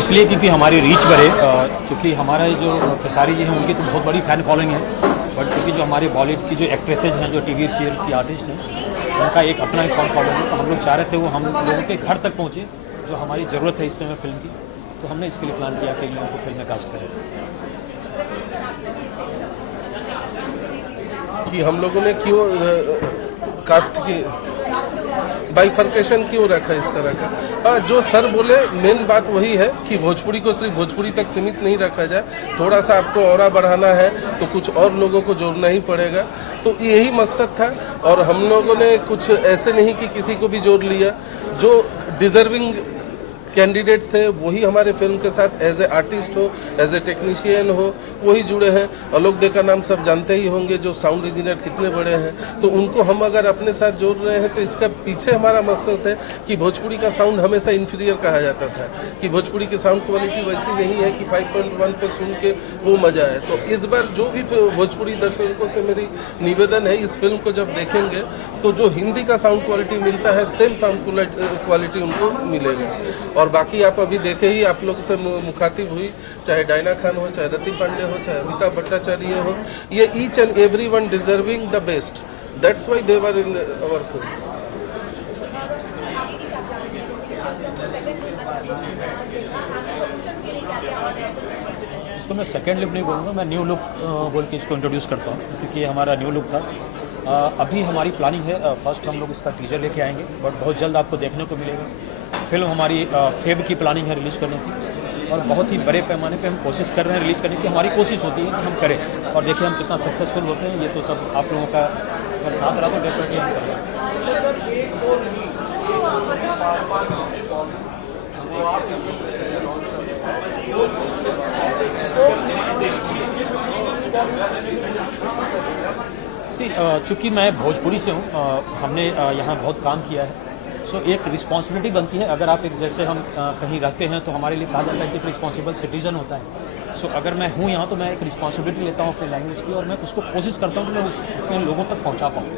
इसलिए क्योंकि हमारी रीच बढ़े, क्योंकि हमारा जो खेसारी जी हैं उनकी तो बहुत बड़ी फ़ैन फॉलोइंग है, बट क्योंकि जो हमारे बॉलीवुड की जो एक्ट्रेसेज हैं, जो टीवी सीरियल की आर्टिस्ट हैं, उनका एक अपना ही फॉर्म फॉलोइंग है। तो हम लोग चाह रहे थे वो हम लोगों के घर तक पहुँचे, जो हमारी ज़रूरत है इस समय फिल्म की। तो हमने इसके लिए प्लान किया कि इन लोगों को फिल्म में कास्ट करें। कि हम लोगों ने क्यों कास्ट की बाइफर्केशन क्यों रखा इस तरह का। हाँ, जो सर बोले मेन बात वही है कि भोजपुरी को सिर्फ भोजपुरी तक सीमित नहीं रखा जाए, थोड़ा सा आपको और बढ़ाना है तो कुछ और लोगों को जोड़ना ही पड़ेगा। तो यही मकसद था और हम लोगों ने कुछ ऐसे नहीं कि किसी को भी जोड़ लिया, जो डिजर्विंग कैंडिडेट थे वही हमारे फिल्म के साथ एज ए आर्टिस्ट हो, एज ए टेक्नीशियन हो, वही जुड़े हैं। आलोक दे का नाम सब जानते ही होंगे, जो साउंड इंजीनियर कितने बड़े हैं। तो उनको हम अगर अपने साथ जोड़ रहे हैं तो इसका पीछे हमारा मकसद है कि भोजपुरी का साउंड हमेशा इन्फीरियर कहा जाता था, कि भोजपुरी की साउंड क्वालिटी वैसी नहीं है कि 5.1 पे सुन के वो मजा आए। तो इस बार जो भी भोजपुरी दर्शकों से मेरी निवेदन है, इस फिल्म को जब देखेंगे तो जो हिंदी का साउंड क्वालिटी मिलता है सेम साउंड क्वालिटी उनको मिलेगा। और बाकी आप अभी देखे ही, आप लोग से मुखातिब हुई, चाहे डायना खान हो, चाहे रति पांडे हो, चाहे अमिताभ भट्टाचार्य हो, ये each and every one deserving the best. That's why they were in our films. इसको मैं सेकेंड लुक नहीं बोलूँगा, मैं न्यू लुक बोल के इसको इंट्रोड्यूस करता हूँ, क्योंकि ये हमारा न्यू लुक था। अभी हमारी प्लानिंग है, फर्स्ट हम लोग इसका टीजर लेके आएंगे, बट बहुत जल्द आपको देखने को मिलेगा। फिल्म हमारी फेब की प्लानिंग है रिलीज़ करने की, और बहुत ही बड़े पैमाने पे हम कोशिश कर रहे हैं रिलीज़ करने की। हमारी कोशिश होती है कि हम करें, और देखिए हम कितना सक्सेसफुल होते हैं। ये तो सब आप लोगों का अगर साथ रहा तो डेफिनेटली हम करेंगे। चूँकि मैं भोजपुरी से हूँ, हमने यहाँ बहुत काम किया है, सो एक रिस्पॉन्सिबिलिटी बनती है। अगर आप एक जैसे हम कहीं रहते हैं तो हमारे लिए कहा जाता है कि एक रिस्पॉन्सिबल सिटीजन होता है। सो अगर मैं हूँ यहाँ तो मैं एक रिस्पॉन्सिबिलिटी लेता हूँ अपनी लैंग्वेज की, और मैं उसको कोशिश करता हूँ कि मैं उसको लोगों तक पहुँचा पाऊँ।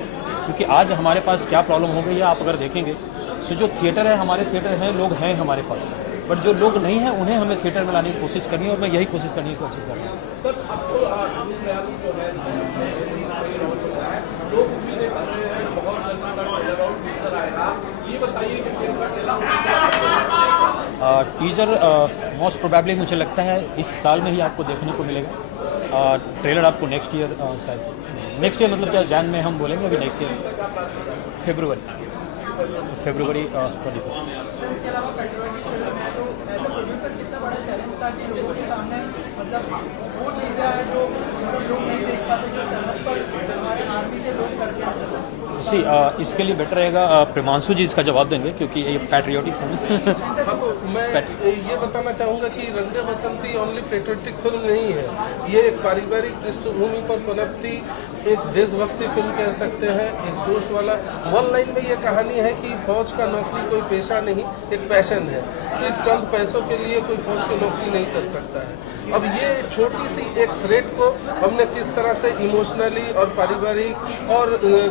क्योंकि आज हमारे पास क्या प्रॉब्लम हो गई है आप अगर देखेंगे, सो जो थिएटर है, हमारे थिएटर हैं, लोग हैं हमारे पास, बट जो लोग नहीं हैं उन्हें हमें थिएटर में लाने की कोशिश करनी है, और मैं यही कोशिश करने की कोशिश कर रहा हूँ। सर, आपको जो है लोग उम्मीदें कर रहे हैं बहुत जल्द टीजर आएगा, ये बताइए कि फिल्म का टीजर मोस्ट प्रोबेबली मुझे लगता है इस साल में ही आपको देखने को मिलेगा। ट्रेलर आपको नेक्स्ट ईयर, शायद नेक्स्ट ईयर मतलब क्या, जैन में हम बोलेंगे, अभी नेक्स्ट ईयर फेब्रुवरी 24। इसके अलावा पेट्रियोटिक फिल्म है, तो एज अ प्रोड्यूसर कितना बड़ा चैलेंज था कि लोगों के सामने मतलब वो चीज़ें हैं जो मतलब लोग नहीं देख पाते, जो सरहद पर हमारे आर्मी के लोग करके आ सकते। इसके लिए बेटर रहेगा प्रेमांशु जी इसका जवाब देंगे, क्योंकि ये पैट्रियोटिक फिल्म। हाँ, तो मैं ये बताना चाहूँगा कि रंग दे बसंती ओनली पेट्रियोटिक फिल्म नहीं है, ये एक पारिवारिक पृष्ठभूमि पर पनपती एक देशभक्ति फिल्म कह सकते हैं, एक जोश वाला। वन लाइन में ये कहानी है कि फौज का नौकरी कोई पेशा नहीं, एक पैशन है। सिर्फ चंद पैसों के लिए कोई फौज की नौकरी नहीं कर सकता है। अब ये छोटी सी एक थ्रेट को हमने किस तरह से इमोशनली और पारिवारिक और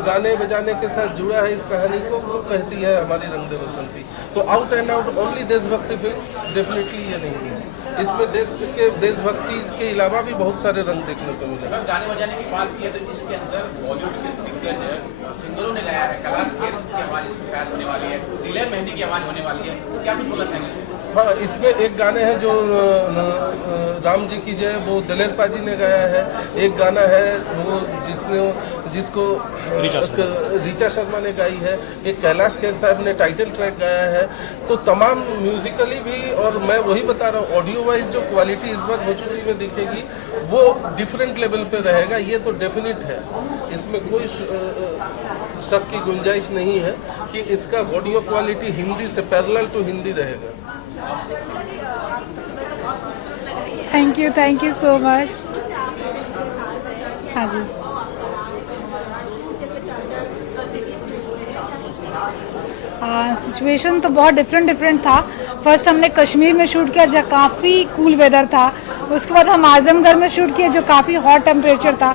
गाने बजाने के साथ जुड़ा है, इस कहानी को वो कहती है हमारी रंग दे बसंती। तो आउट एंड आउट ओनली देशभक्ति फिल्म डेफिनेटली ये नहीं है। इसमें देशभक्ति के अलावा भी बहुत सारे रंग देखने को मिले। सर, गाने बजाने की बात की है तो इसके अंदर बॉलीवुड से दिग्गज सिंगरों ने गाया है, कैलाश खेर की आवाज़ इसमें शायद होने वाली है, दिलेर मेहंदी की आवाज़ होने वाली है, क्या कुछ बोलना चाहेंगे? हाँ, इसमें एक गाने हैं जो राम जी की जय, वो दिलेर पाजी ने गाया है। एक गाना है वो जिसको रीचा शर्मा ने गाई है। एक कैलाश खेर साहब ने टाइटल ट्रैक गाया है। तो तमाम म्यूजिकली भी, और मैं वही बता रहा हूँ, ऑडियो वाइज जो क्वालिटी इस बार भोजपुरी में दिखेगी वो डिफरेंट लेवल पे रहेगा, ये तो डेफिनेट है। इसमें कोई शक की गुंजाइश नहीं है कि इसका ऑडियो क्वालिटी हिंदी से पैरेलल टू हिंदी रहेगा। Thank you so much. हाँ जी, सिचुएशन तो बहुत डिफरेंट था। फर्स्ट हमने कश्मीर में शूट किया जहाँ काफ़ी कूल वेदर था, उसके बाद हम आजमगढ़ में शूट किए जो काफ़ी हॉट टेम्परेचर था।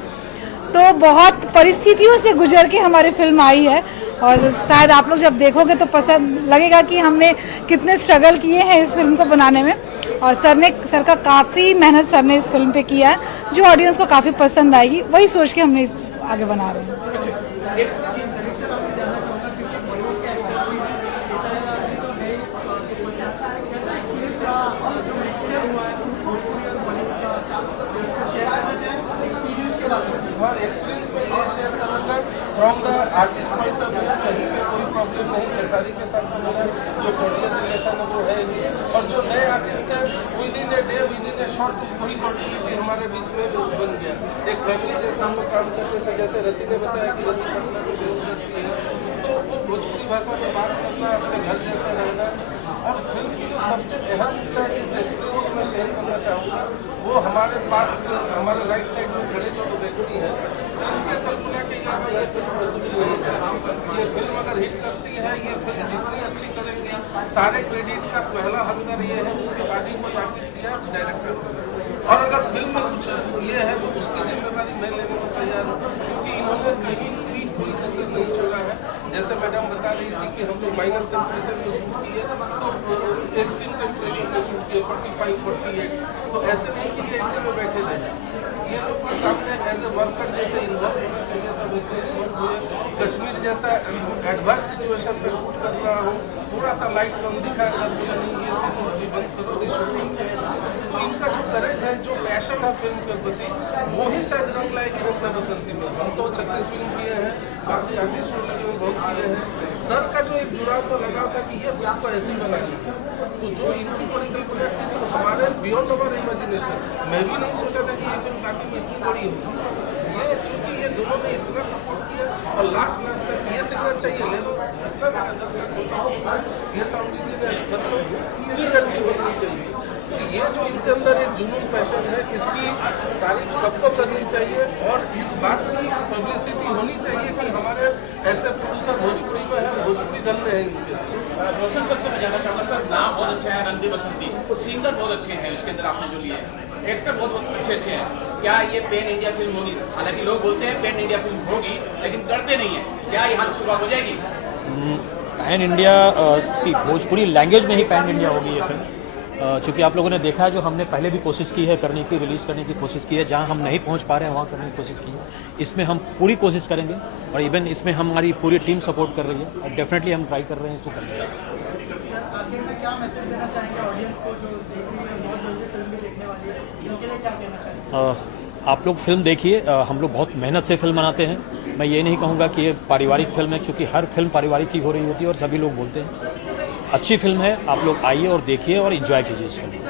तो बहुत परिस्थितियों से गुजर के हमारी फिल्म आई है, और शायद आप लोग जब देखोगे तो पसंद लगेगा कि हमने कितने स्ट्रगल किए हैं इस फिल्म को बनाने में। और सर का काफ़ी मेहनत सर ने इस फिल्म पे किया है, जो ऑडियंस को काफ़ी पसंद आएगी, वही सोच के हमने आगे बना रहे हैं। डायरेक्टर आपसे जानना चाहूँगा क्योंकि बॉलीवुड के एक्टर्स भी हैं, केसरीलाल जी तो है ही सुपरस्टार। कैसा एक्सपीरियंस रहा जो मिक्सचर हुआ है भोजपुरी और बॉलीवुड का, शेयर करना चाहें एक्सपीरियंस के बारे में? हाँ, एक्सपीरियंस में ये शेयर करूँगा from the artist point of view, कहीं पे कोई प्रॉब्लम नहीं। खेसारी के साथ तो मेरा जो कोऑर्डिनेट रिलेशन है वो है ही, और जो नए आर्टिस्ट हैं with in a day with in A short पूरी कॉन्टिन्यूटी हमारे बीच में बन गया। एक फैमिली जैसा हम लोग काम करते थे। जैसे रति ने बताया कि रति पटना से बिलोंग करती है, तो वो भोजपुरी भाषा में बात करना, अपने घर जैसा रहना। और फिल्म की जो सबसे अहम हिस्सा है जिस एक्सपीरियंस को मैं शेयर करना चाहूँगा, वो हमारे पास हमारे राइट साइड में खड़े जो व्यक्ति हैं, उनके कल्पना के अलावा ये फिल्म पॉसिबल नहीं है। ये फिल्म अगर हिट करती है, ये फिल्म जितनी अच्छी करेंगे, सारे क्रेडिट का पहला हकदार ये है, उसके बाद ही कोई आर्टिस्ट या डायरेक्टर। और अगर फिल्म में कुछ ये है तो उसकी जिम्मेदारी मैं लेने को तैयार हूँ, क्योंकि इन्होंने कहीं भी कोई कसर नहीं छोड़ा है। जैसे मैडम बता रही थी कि हम लोग माइनस टेम्परेचर में शूट किए, तो एक्सट्रीम टेम्परेचर में शूट किए 45, 48। तो ऐसे नहीं कि ये ऐसे में बैठे रहे, ये लोग के सामने एज ए वर्कर जैसे इन्वॉल्व होना चाहिए था, वैसे इन्वॉल्व हुए। कश्मीर जैसा एडवर्स सिचुएशन में शूट कर रहा हूँ, थोड़ा सा लाइट कम दिखा है, सब बोला नहीं ये सिर्फ अभी बंद करो, रिशूटिंग है। तो इनका जो करेज है, जो पैशन है फिल्म के प्रति, वो ही शायद रंग लाएगी रंगदा बसंती में। हम तो 36 फिल्म किए हैं, बाकी आर्टिस्ट लगे हुए बहुत किए हैं। सर का जो एक जुड़ाव तो लगा था कि ये फिल्म को ऐसी बनानी है, तो जो इनकी परिकल्पना थी तो हमारे बियॉन्ड अवर इमेजिनेशन। मैं भी नहीं सोचा था कि ये फिल्म काफी में इतनी बड़ी होगी। ये चूंकि ये दोनों ने इतना सपोर्ट किया, और लास्ट तक ये सिंगर चाहिए ले लो, कितना लगा 10 लाख, ये साउंड इंजीनियर कर लो, चीज अच्छी बननी चाहिए। तो ये जो इनके अंदर एक जुनून पैशन है, इसकी तारीफ सबको करनी चाहिए, और इस बात की पब्लिसिटी होनी चाहिए कि हमारे ऐसे प्रोड्यूसर भोजपुरी में है, भोजपुरी दल में है इनके। रोशन सर से मैं जानना चाहूँगा, सर नाम बहुत अच्छा है रंग दे बसंती, सिंगर बहुत अच्छे हैं इसके अंदर आपने जो लिए हैं, एक्टर बहुत अच्छे हैं। क्या ये पैन इंडिया फिल्म होगी? हालांकि लोग बोलते हैं पैन इंडिया फिल्म होगी, लेकिन करते नहीं है। क्या यहाँ से शुरुआत हो जाएगी? पैन इंडिया भोजपुरी लैंग्वेज में ही पैन इंडिया होगी ये फिल्म। चूँकि आप लोगों ने देखा है, जो हमने पहले भी कोशिश की है करने की, रिलीज़ करने की कोशिश की है, जहाँ हम नहीं पहुँच पा रहे हैं वहाँ करने की कोशिश की है। इसमें हम पूरी कोशिश करेंगे, और इवन इसमें हमारी पूरी टीम सपोर्ट कर रही है, और डेफिनेटली हम ट्राई कर रहे हैं इसको करने का। सर आखिर में क्या मैसेज देना चाहेंगे ऑडियंस को जो देख रही है, बहुत जल्दी फिल्म भी देखने वाली है, इनके लिए क्या कहना चाहेंगे? आप लोग फिल्म देखिए, हम लोग बहुत मेहनत से फिल्म बनाते हैं। मैं ये नहीं कहूँगा कि ये पारिवारिक फिल्म है, क्योंकि हर फिल्म पारिवारिक ही हो रही होती है और सभी लोग बोलते हैं। अच्छी फिल्म है, आप लोग आइए और देखिए और एंजॉय कीजिए इस फिल्म।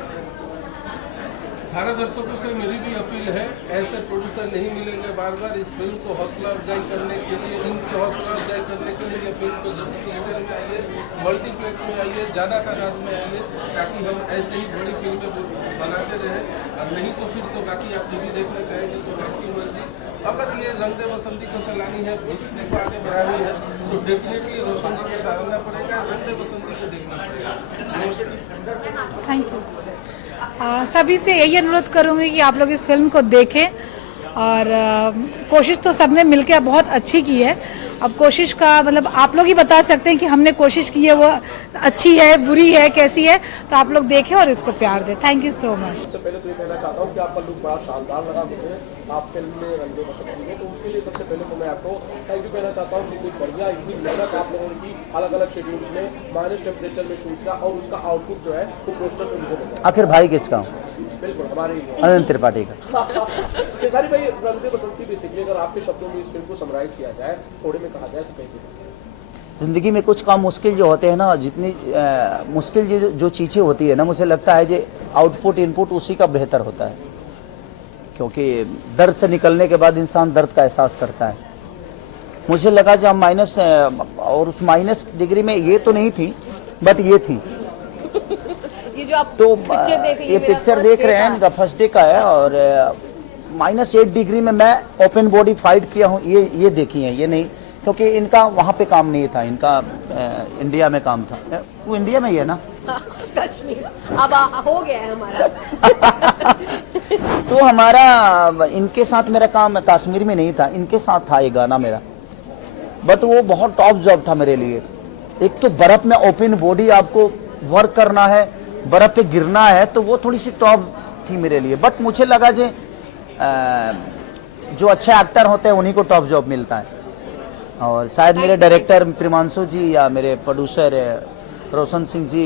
सारे दर्शकों से मेरी भी अपील है, ऐसे प्रोड्यूसर नहीं मिलेंगे बार बार। इस फिल्म को हौसला अफजाई करने के लिए, इनकी हौसला अफजाई करने के लिए ये फिल्म को जल्द थिएटर में आइए, मल्टीप्लेक्स में आइए, ज़्यादा तादाद में आइए, ताकि हम ऐसे ही बड़ी फिल्में बनाते रहें। और नहीं तो फिर तो बाकी आप टीवी देखना चाहेंगे तो आपकी मर्जी। अगर ये रंग दे बसंती को चलानी है, भोजपुरी को आगे बढ़ानी है, तो डेफिनेटली रोशन जी को सराहना पड़ेगा, रंग दे बसंती को देखना पड़ेगा। नमस्कार। Thank you. सभी से यही अनुरोध करूंगी कि आप लोग इस फिल्म को देखें, और कोशिश तो सबने मिलकर बहुत अच्छी की है। अब कोशिश का मतलब आप लोग ही बता सकते हैं कि हमने कोशिश की है वो अच्छी है, बुरी है, कैसी है, तो आप लोग देखें और इसको प्यार दें। Thank you so much. सबसे पहले तो ये कहना चाहता हूँ कि आपका लुक बड़ा शानदार लगा मुझे, आप फिल्म में रंग दे बसंती में, तो उसके लिए सबसे पहले तो मैं आपको थैंक यू कहना चाहता हूँ कि इतनी बढ़िया, इतनी मेहनत आप लोगों ने की, अलग अलग शेड्यूल्स में माइनस टेम्परेचर में शूट किया, और उसका आउटपुट जो है वो पोस्टर में मुझे मिला। आखिर भाई किसका? बिल्कुल हमारे अनंत त्रिपाठी का। केसारी भाई, रंग दे बसंती बेसिकली अगर आपके शब्दों में इस फिल्म को समराइज किया जाए, थोड़े में कहा जाए तो कैसे? ज़िंदगी में कुछ काम मुश्किल जो होते हैं ना, जितनी मुश्किल जो चीज़ें होती है ना, मुझे लगता है जो आउटपुट इनपुट उसी का बेहतर होता है, क्योंकि दर्द से निकलने के बाद इंसान दर्द का एहसास करता है। मुझे लगा जब माइनस, और उस माइनस डिग्री में ये तो नहीं थी, बट ये थी। ये जो आप तो पिक्चर देख रही ये पिक्चर देख रहे हैं, इनका फर्स्ट डे का है, और -8 डिग्री में मैं ओपन बॉडी फाइट किया हूँ, ये देखी है, ये नहीं, क्योंकि इनका वहाँ पे काम नहीं था, इनका इंडिया में काम था। वो इंडिया में ही है ना? कश्मीर अब हो गया है हमारा। तो हमारा इनके साथ मेरा काम कश्मीर में नहीं था, इनके साथ था ये गाना मेरा। बट वो बहुत टॉप जॉब था मेरे लिए। एक तो बर्फ में ओपन बॉडी आपको वर्क करना है, बर्फ पे गिरना है, तो वो थोड़ी सी टॉप थी मेरे लिए। बट मुझे लगा जो अच्छे एक्टर होते हैं उन्हीं को टॉप जॉब मिलता है, और शायद मेरे डायरेक्टर प्रिमांशु जी या मेरे प्रोड्यूसर रोशन सिंह जी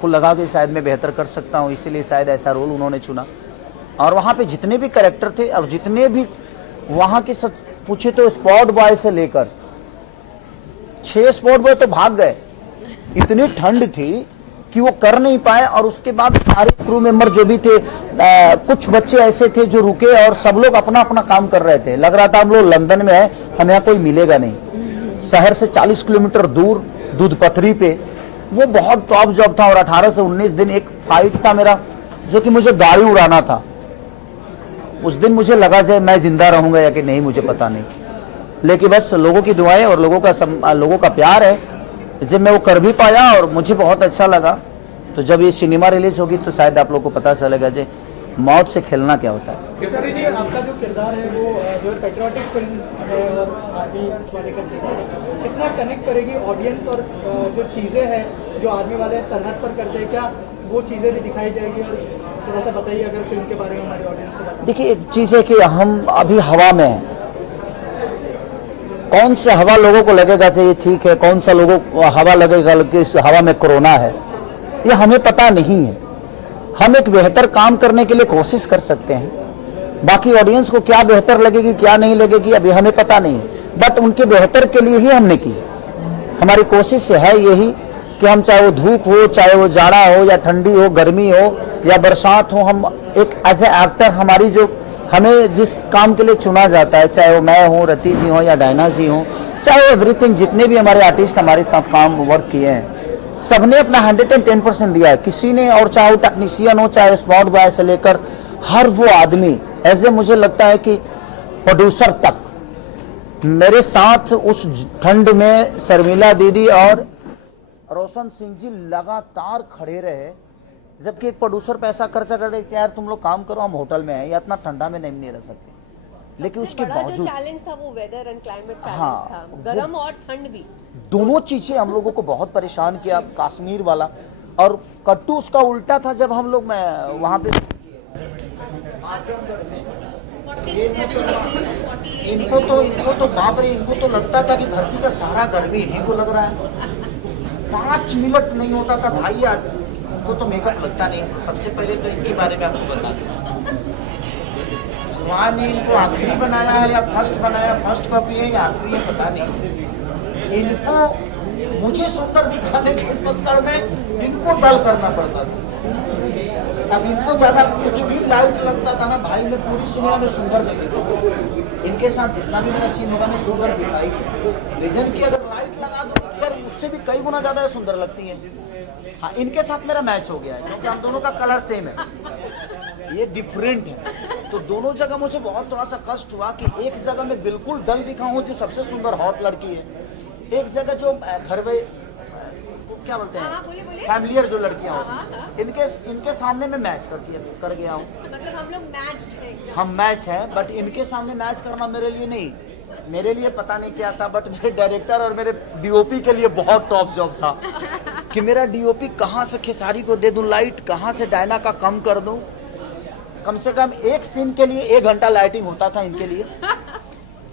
को लगा कि शायद मैं बेहतर कर सकता हूँ, इसीलिए शायद ऐसा रोल उन्होंने चुना। और वहाँ पे जितने भी कैरेक्टर थे और जितने भी वहाँ के पूछे तो स्पॉट बॉय से लेकर 6 स्पॉट बॉय तो भाग गए, इतनी ठंड थी कि वो कर नहीं पाए। और उसके बाद सारे क्रू मेंबर जो भी थे, कुछ बच्चे ऐसे थे जो रुके और सब लोग अपना अपना काम कर रहे थे। लग रहा था हम लोग लंदन में है, हमें यहाँ कोई मिलेगा नहीं। शहर से 40 किलोमीटर दूर दूध पथरी पे, वो बहुत टॉप जॉब था। और 18 से 19 दिन एक फाइट था मेरा, जो कि मुझे गाड़ी उड़ाना था। उस दिन मुझे लगा जाए मैं जिंदा रहूंगा या कि नहीं, मुझे पता नहीं, लेकिन बस लोगों की दुआएं और लोगों का प्यार है, जब मैं वो कर भी पाया और मुझे बहुत अच्छा लगा। तो जब ये सिनेमा रिलीज होगी तो शायद आप लोगों को पता चलेगा जे मौत से खेलना क्या होता है। केसरी जी, आपका जो किरदार है वो जो है पेट्रियोटिक फिल्म है और आर्मी वाले का किरदार है, कितना कनेक्ट करेगी ऑडियंस और जो चीज़ें हैं जो आर्मी वाले सरहद पर करते हैं, क्या वो चीज़ें भी दिखाई जाएगी? और थोड़ा सा बताइए अगर फिल्म के बारे में हमारी ऑडियंस को बताइए। देखिए, एक चीज़ है कि हम अभी हवा में हैं, कौन सा हवा लोगों को लगेगा चाहिए ठीक है, कौन सा लोगों को हवा लगेगा कि इस हवा में कोरोना है, ये हमें पता नहीं है। हम एक बेहतर काम करने के लिए कोशिश कर सकते हैं, बाकी ऑडियंस को क्या बेहतर लगेगी क्या नहीं लगेगी अभी हमें पता नहीं है, बट उनके बेहतर के लिए ही हमने की। हमारी कोशिश है यही कि हम, चाहे वो धूप हो, चाहे वो जाड़ा हो या ठंडी हो, गर्मी हो या बरसात हो, हम एक एज ए एक्टर हमारी जो हमें जिस काम के लिए चुना जाता है, चाहे वो मैं हूँ, रति जी हो या डायना जी हो, चाहे एवरीथिंग, जितने भी हमारे आर्टिस्ट हमारे साथ काम वर्क किए हैं, सबने अपना 110% दिया है। किसी ने, और चाहे वो टेक्नीशियन हो, चाहे स्पॉट बॉय से लेकर हर वो आदमी, ऐसे मुझे लगता है कि प्रोड्यूसर तक मेरे साथ उस ठंड में शर्मिला दीदी और रोशन सिंह जी लगातार खड़े रहे। जबकि एक प्रोड्यूसर पैसा खर्चा कर दे कि यार तुम लोग काम करो, हम होटल में हैं या इतना ठंडा में नहीं रह सकते, लेकिन उसके बावजूद जो चैलेंज था वो वेदर एंड क्लाइमेट चैलेंज हाँ, था, गर्म और ठंड भी, दोनों चीजें हम लोगों को बहुत परेशान किया। कश्मीर वाला और कट्टू उसका उल्टा था, जब हम लोग वहां पे इनको तो बाप रे, इनको तो लगता था कि धरती का सारा गर्मी इन्हीं को लग रहा है। 5 मिनट नहीं होता था भाई, यार इनको तो मेकअप लगता नहीं। सबसे पहले तो इनके बारे में आपको बता दूं, वहाँ ने इनको आखिरी बनाया है या फर्स्ट बनाया, फर्स्ट कॉपी है या आखिरी है पता नहीं। इनको मुझे सुंदर दिखाने के चक्कर में इनको डल करना पड़ता था। अब इनको ज्यादा कुछ भी लाइट लगता था ना भाई, मैं पूरी सिनेमा में सुंदर नहीं दिखा। इनके साथ जितना भी मेरा सीन होगा मैं सुंदर दिखाई, विजन की अगर लाइट लगा दो तो उससे भी कई गुना ज्यादा सुंदर लगती है। हाँ, इनके साथ मेरा मैच हो गया है क्योंकि हम दोनों का कलर सेम है, ये डिफरेंट है। तो दोनों जगह मुझे बहुत थोड़ा सा कष्ट हुआ कि एक जगह में बिल्कुल डल दिखाऊं जो सबसे सुंदर हॉट लड़की है, एक जगह जो घर में क्या बोलते हैं फैमिलियर जो लड़कियां होती, इनके सामने मैं मैच कर गया हूँ। मतलब हम लोग मैच्ड हैं, हम मैच हैं, बट इनके सामने मैच करना मेरे लिए नहीं, मेरे लिए पता नहीं क्या था, बट मेरे डायरेक्टर और मेरे डीओपी के लिए बहुत टॉप जॉब था कि मेरा डीओपी कहाँ से खेसारी को दे दूं लाइट, कहाँ से डायना का कम कर दूं। कम से कम एक सीन के लिए 1 घंटा लाइटिंग होता था इनके लिए,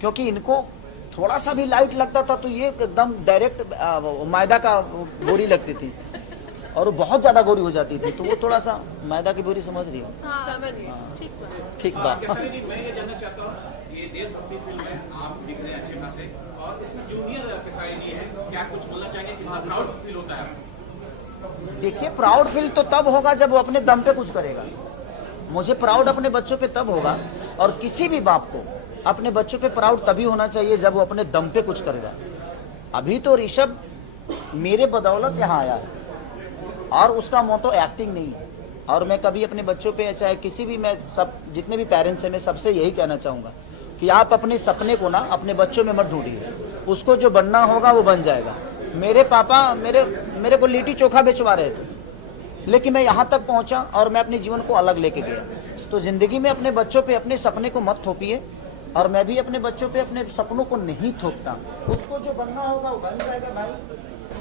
क्योंकि इनको थोड़ा सा भी लाइट लगता था तो ये एकदम डायरेक्ट मैदा का बोरी लगती थी और वो बहुत ज्यादा गोरी हो जाती थी, तो वो थोड़ा सा मैदा की बोरी समझ रही हो। समझ गए, ठीक बात। केसरी जी, मैं ये जानना चाहता हूँ, ये देशभक्ति फिल्म है, आप दिख रहे हैं अच्छे खासे, और इसमें जूनियर केसरी जी है, क्या कुछ बोलना चाहेंगे, कितना प्राउड फील होता है? देखिए, प्राउड फील तो तब होगा जब वो अपने दम पे कुछ करेगा। मुझे प्राउड अपने बच्चों पे तब होगा, और किसी भी बाप को अपने बच्चों पे प्राउड तभी होना चाहिए जब वो अपने दम पे कुछ करेगा। अभी तो ऋषभ मेरे बदौलत यहाँ आया है और उसका मोटो एक्टिंग नहीं है, और मैं कभी अपने बच्चों पे चाहे किसी भी, मैं सब जितने भी पेरेंट्स हैं मैं सबसे यही कहना चाहूँगा कि आप अपने सपने को ना अपने बच्चों में मत ढूंढिए, उसको जो बनना होगा वो बन जाएगा। मेरे पापा मेरे को लिट्टी चोखा बेचवा रहे थे, लेकिन मैं यहाँ तक पहुँचा और मैं अपने जीवन को अलग लेके गया। तो जिंदगी में अपने बच्चों पे अपने सपने को मत थोपिए, और मैं भी अपने बच्चों पे अपने सपनों को नहीं थोपता। उसको जो बनना होगा वो बन जाएगा भाई,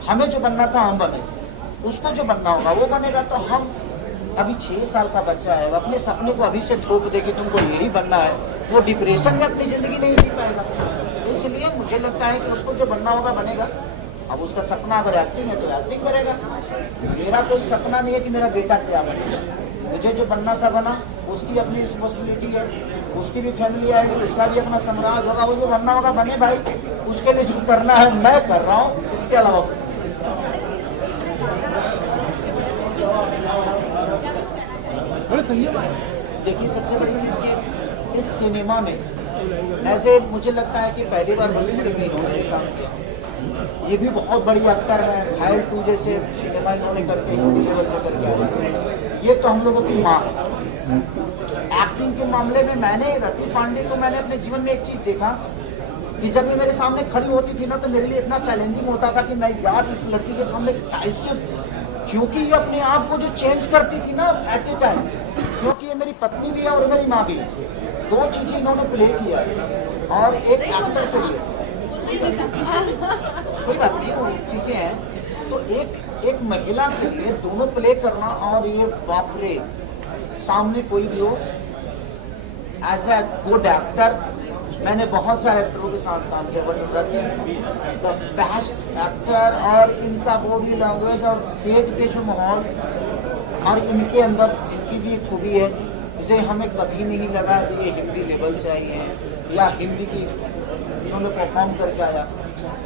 हमें जो बनना था हम बने, उसको जो बनना होगा वो बनेगा। तो हम अभी 6 साल का बच्चा है, वो अपने सपने को अभी से थोप दे कि तुमको यही बनना है, वो डिप्रेशन में अपनी ज़िंदगी नहीं जी पाएगा। इसलिए मुझे लगता है कि उसको जो बनना होगा बनेगा। अब उसका सपना अगर एक्टिंग है तो एक्टिंग करेगा। मेरा कोई सपना नहीं है कि मेरा बेटा क्या बनेगा, मुझे जो बनना था बना, उसकी अपनी रिस्पॉन्सिबिलिटी है, उसकी भी फैमिली आएगी, उसका भी अपना साम्राज्य होगा, वो जो बनना होगा बने भाई। उसके लिए जो करना है मैं कर रहा हूँ, इसके अलावा कुछ नहीं। देखिए सबसे बड़ी चीज़ कि इस सिनेमा में ऐसे मुझे लगता है कि पहली बार भोजपुरी में इन्होंने काम किया। ये भी बहुत बड़ी एक्टर है, घायल 2 जैसे सिनेमा इन्होंने करके हिंदी लेवल पर करके आया। ये तो हम लोगों की माँ। एक्टिंग के मामले में मैंने रति पांडे को मैंने अपने जीवन में एक चीज़ देखा कि जब ये मेरे सामने खड़ी होती थी ना तो मेरे लिए इतना चैलेंजिंग होता था कि मैं यार इस लड़की के सामने कैसे, क्योंकि ये अपने आप को जो चेंज करती थी ना एट ए टाइम, क्योंकि ये मेरी पत्नी भी है और मेरी माँ भी है, 2 चीज़ें इन्होंने प्ले किया है। और एक एक्टर के लिए कोई बात नहीं, वो चीज़ें हैं। तो एक महिला के लिए दोनों प्ले करना, और ये बाप रे, सामने कोई भी हो एज ए गुड एक्टर। मैंने बहुत सारे एक्टरों के साथ काम किया, but Rati the best actor. और इनका बॉडी लैंग्वेज और सेट पे जो माहौल और इनके अंदर इनकी भी खूबी है, इसे हमें कभी नहीं लगा कि ये हिंदी लेवल से आई हैं या हिंदी की इन्होंने परफॉर्म करके आया।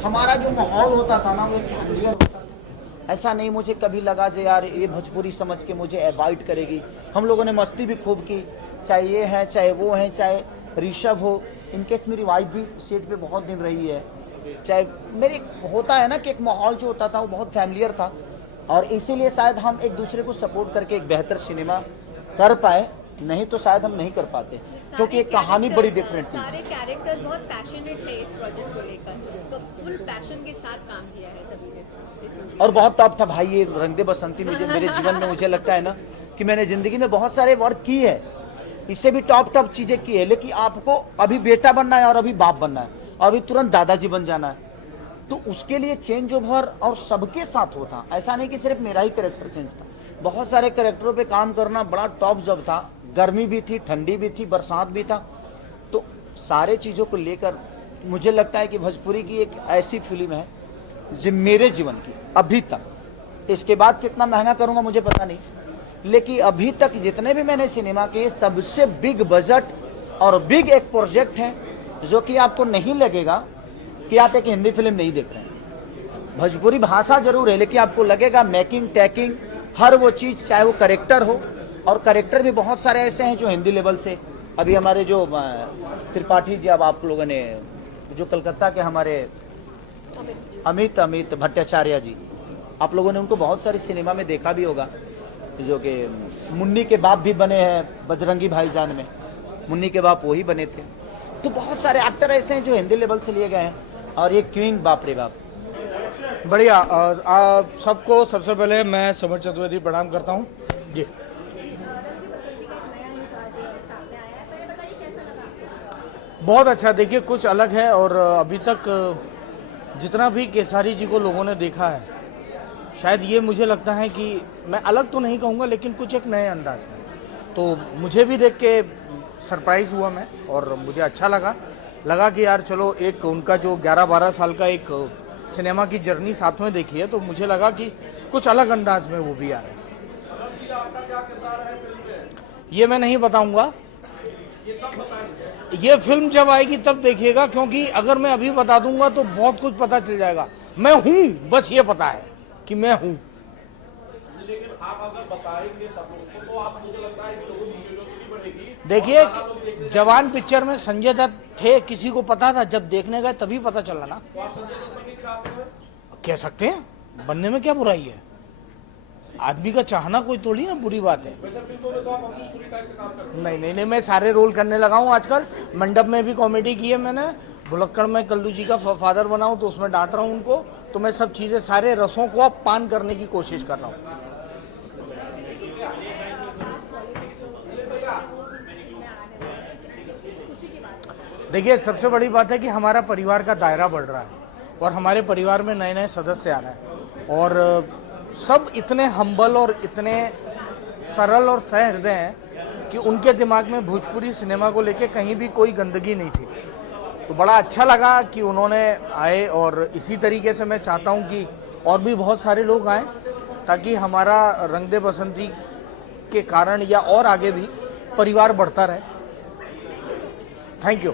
हमारा जो माहौल होता था ना वो एक फैमिलियर होता था। ऐसा नहीं मुझे कभी लगा कि यार ये भोजपुरी समझ के मुझे अवॉइड करेगी। हम लोगों ने मस्ती भी खूब की, चाहे ये है चाहे वो है, चाहे ऋषभ हो, इनकेस मेरी वाइफ भी सेट पे बहुत दिन रही है, चाहे मेरी होता है ना कि एक माहौल जो होता था वो बहुत फैमिलियर था। और इसीलिए शायद हम एक दूसरे को सपोर्ट करके एक बेहतर सिनेमा कर पाए, नहीं तो शायद हम नहीं कर पाते, क्योंकि एक कहानी बड़ी डिफरेंट थी। सारे कैरेक्टर्स बहुत पैशनेट है इस प्रोजेक्ट को लेकर, तो फुल पैशन के साथ काम किया है सभी ने इसमें। और बहुत टॉप था भाई ये रंग दे बसंती। मुझे मेरे जीवन में मुझे लगता है ना कि मैंने जिंदगी में बहुत सारे वर्क की है, इससे भी टॉप चीजें की है, लेकिन आपको अभी बेटा बनना है और अभी बाप बनना है और अभी तुरंत दादाजी बन जाना है, तो उसके लिए चेंज ओवर और सबके साथ होता। ऐसा नहीं कि सिर्फ मेरा ही कैरेक्टर चेंज था, बहुत सारे कैरेक्टरों पे काम करना बड़ा टॉप जॉब था। गर्मी भी थी, ठंडी भी थी, बरसात भी था, तो सारे चीज़ों को लेकर मुझे लगता है कि भोजपुरी की एक ऐसी फिल्म है जो मेरे जीवन की अभी तक, इसके बाद कितना महंगा करूंगा मुझे पता नहीं, लेकिन अभी तक जितने भी मैंने सिनेमा के सबसे बिग बजट और बिग एक प्रोजेक्ट है, जो कि आपको नहीं लगेगा कि आप एक हिंदी फिल्म नहीं देख रहे हैं। भोजपुरी भाषा जरूर है, लेकिन आपको लगेगा मेकिंग टैकिंग हर वो चीज़, चाहे वो करेक्टर हो, और करेक्टर भी बहुत सारे ऐसे हैं जो हिंदी लेवल से। अभी हमारे जो त्रिपाठी जी, अब आप लोगों ने जो कलकत्ता के हमारे अमित भट्टाचार्य जी, आप लोगों ने उनको बहुत सारी सिनेमा में देखा भी होगा, जो कि मुन्नी के बाप भी बने हैं बजरंगी भाईजान में, मुन्नी के बाप वही बने थे। तो बहुत सारे एक्टर ऐसे हैं जो हिंदी लेवल से लिए गए हैं, और ये क्वीन बाप रे बाप। बढ़िया। आप सबको सबसे पहले मैं समर चतुर्वेदी प्रणाम करता हूँ जी। बहुत अच्छा, देखिए कुछ अलग है, और अभी तक जितना भी केसारी जी को लोगों ने देखा है, शायद ये मुझे लगता है कि मैं अलग तो नहीं कहूँगा, लेकिन कुछ एक नए अंदाज में, तो मुझे भी देख के सरप्राइज हुआ मैं, और मुझे अच्छा लगा कि यार चलो एक उनका जो 11-12 साल का एक सिनेमा की जर्नी साथ में देखी है, तो मुझे लगा कि कुछ अलग अंदाज में वो भी आ रहे हैं। ये मैं नहीं बताऊंगा, ये फिल्म जब आएगी तब देखिएगा, क्योंकि अगर मैं अभी बता दूंगा तो बहुत कुछ पता चल जाएगा। मैं हूं, बस ये पता है कि मैं हूं। लेकिन आप अगर बताएंगे सबको तो आप, मुझे लगता है कि लोगों की क्यूरियोसिटी बढ़ेगी। देखिए जवान पिक्चर में संजय दत्त थे, किसी को पता था? जब देखने गए तभी पता चला ना। तो आप संजय दत्त बनने की राह पे हैं? कह सकते हैं, बनने में क्या बुराई है? आदमी का चाहना कोई थोड़ी ना बुरी बात है। वैसे फिल्मों में तो आप अपनी स्टोरी टाइप का काम करते हैं। नहीं, मैं सारे रोल करने लगा हूँ आजकल। मंडप में भी कॉमेडी की है मैंने, भुलक्कड़ में कल्लू जी का फादर बना हूँ तो उसमें डांट रहा हूँ उनको। तो मैं सब चीज़ें, सारे रसों को अब पान करने की कोशिश कर रहा हूँ। देखिए सबसे बड़ी बात है कि हमारा परिवार का दायरा बढ़ रहा है और हमारे परिवार में नए नए सदस्य आ रहे हैं और सब इतने हम्बल और इतने सरल और सहृदय हैं कि उनके दिमाग में भोजपुरी सिनेमा को लेके कहीं भी कोई गंदगी नहीं थी। तो बड़ा अच्छा लगा कि उन्होंने आए और इसी तरीके से मैं चाहता हूं कि और भी बहुत सारे लोग आए ताकि हमारा रंग दे बसंती के कारण या और आगे भी परिवार बढ़ता रहे। Thank you.